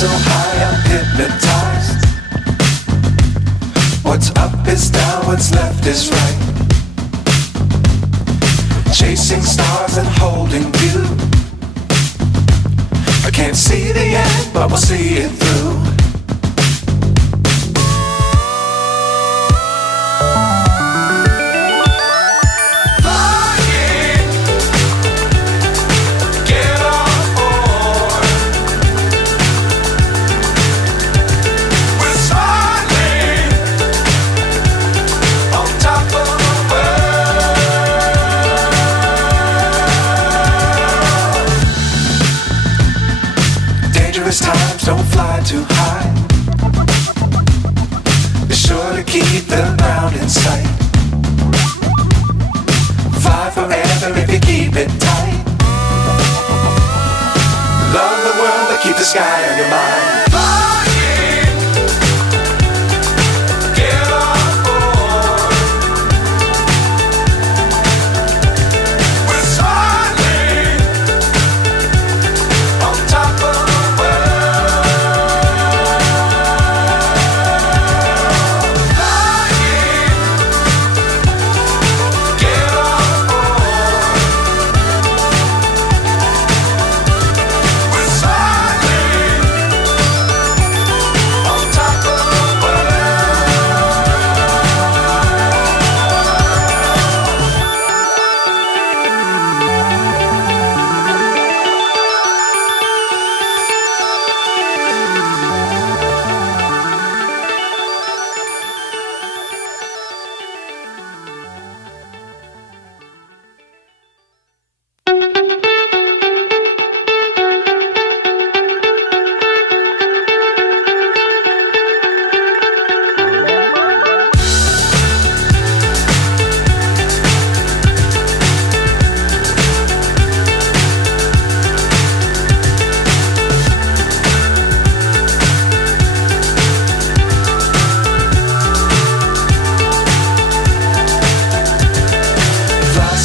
so high I'm hypnotized. What's up is down, what's left is right. Chasing stars and holding you. I can't see the end, but we'll see it through. Times don't fly too high. Be sure to keep the ground in sight. Fly forever if you keep it tight. Love the world but keep the sky on your mind.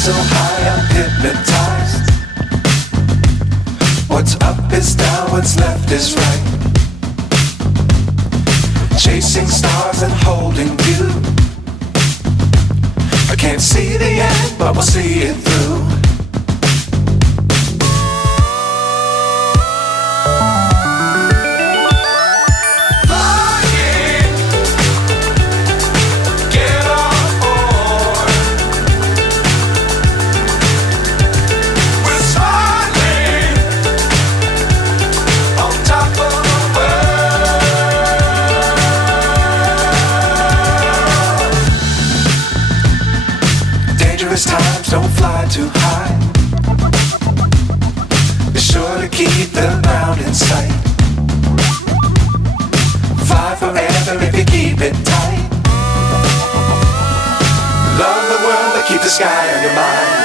So high I'm hypnotized. What's up is down, what's left is right. Chasing stars and holding you. I can't see the end, but we'll see it through. Times don't fly too high. Be sure to keep the ground in sight. Fly forever if you keep it tight. Love the world but keep the sky on your mind.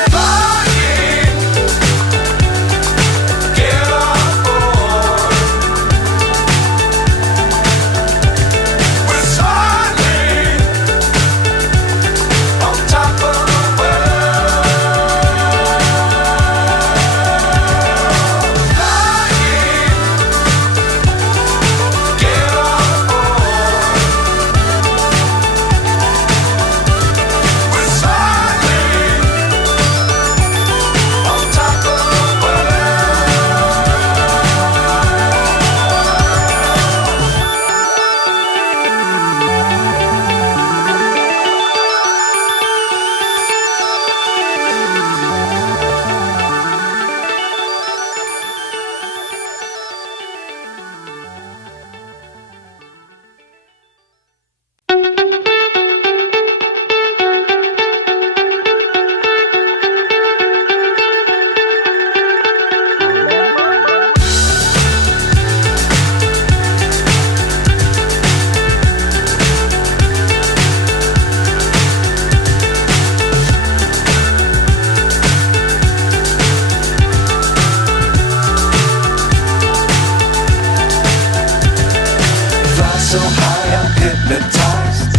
So high I'm hypnotized.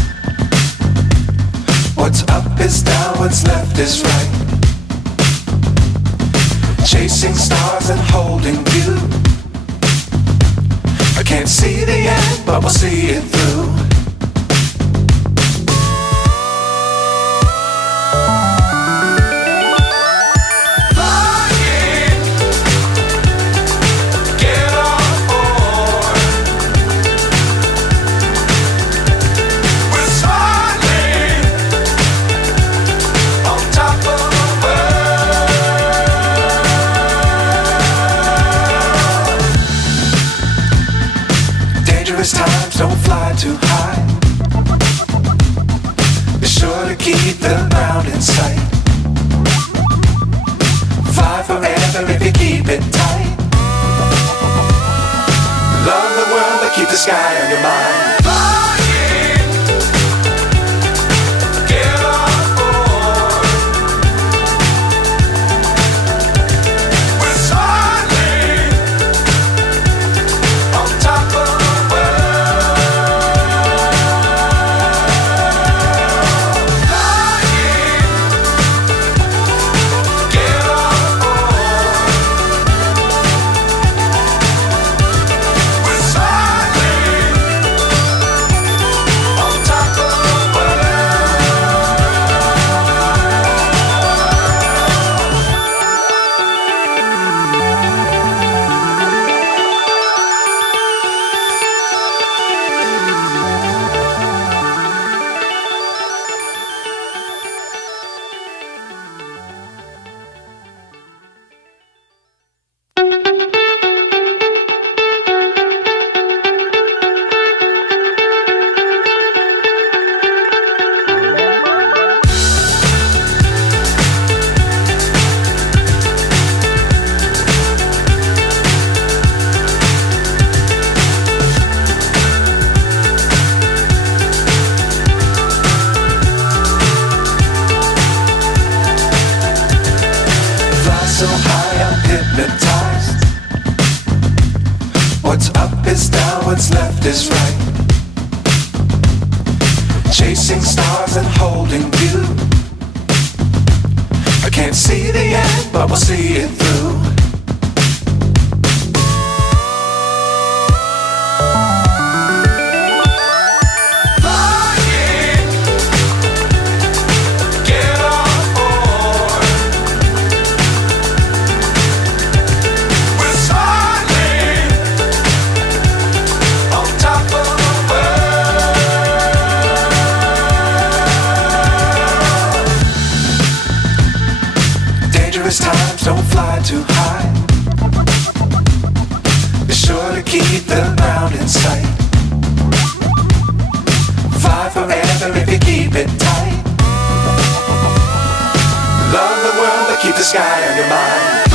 What's up is down, what's left is right. Chasing stars and holding you. I Dangerous times, don't fly too high. Be sure to keep the ground in sight. Fly forever if you keep it tight. Love the world, but keep the sky on your mind. So high, I'm hypnotized. What's up is down, what's left is right. Chasing stars and holding you. I can't see the end, but we'll see it through. Dangerous times, don't fly too high. Be sure to keep the ground in sight. Fly forever if you keep it tight. Love the world, but keep the sky on your mind.